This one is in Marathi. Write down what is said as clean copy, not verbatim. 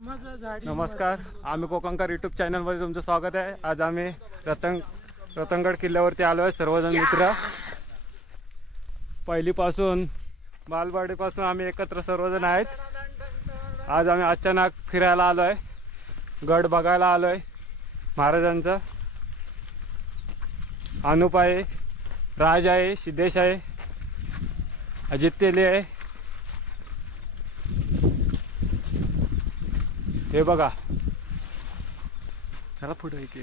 नमस्कार, आम्ही कोकणकर यूट्यूब चॅनलमध्ये तुमचं स्वागत आहे। आज आम्ही रतनगड किल्ल्यावरती आलो आहे सर्वजण मित्र। पहिलीपासून बालवाडीपासून आम्ही एकत्र सर्वजण आहेत। आज आम्ही अचानक फिरायला आलो आहे, गड बघायला आलो आहे महाराजांचा। अनुप आहे, राज आहे, सिद्धेश आहे, अजित तेली आहे। हे बघा, चला पुढे एक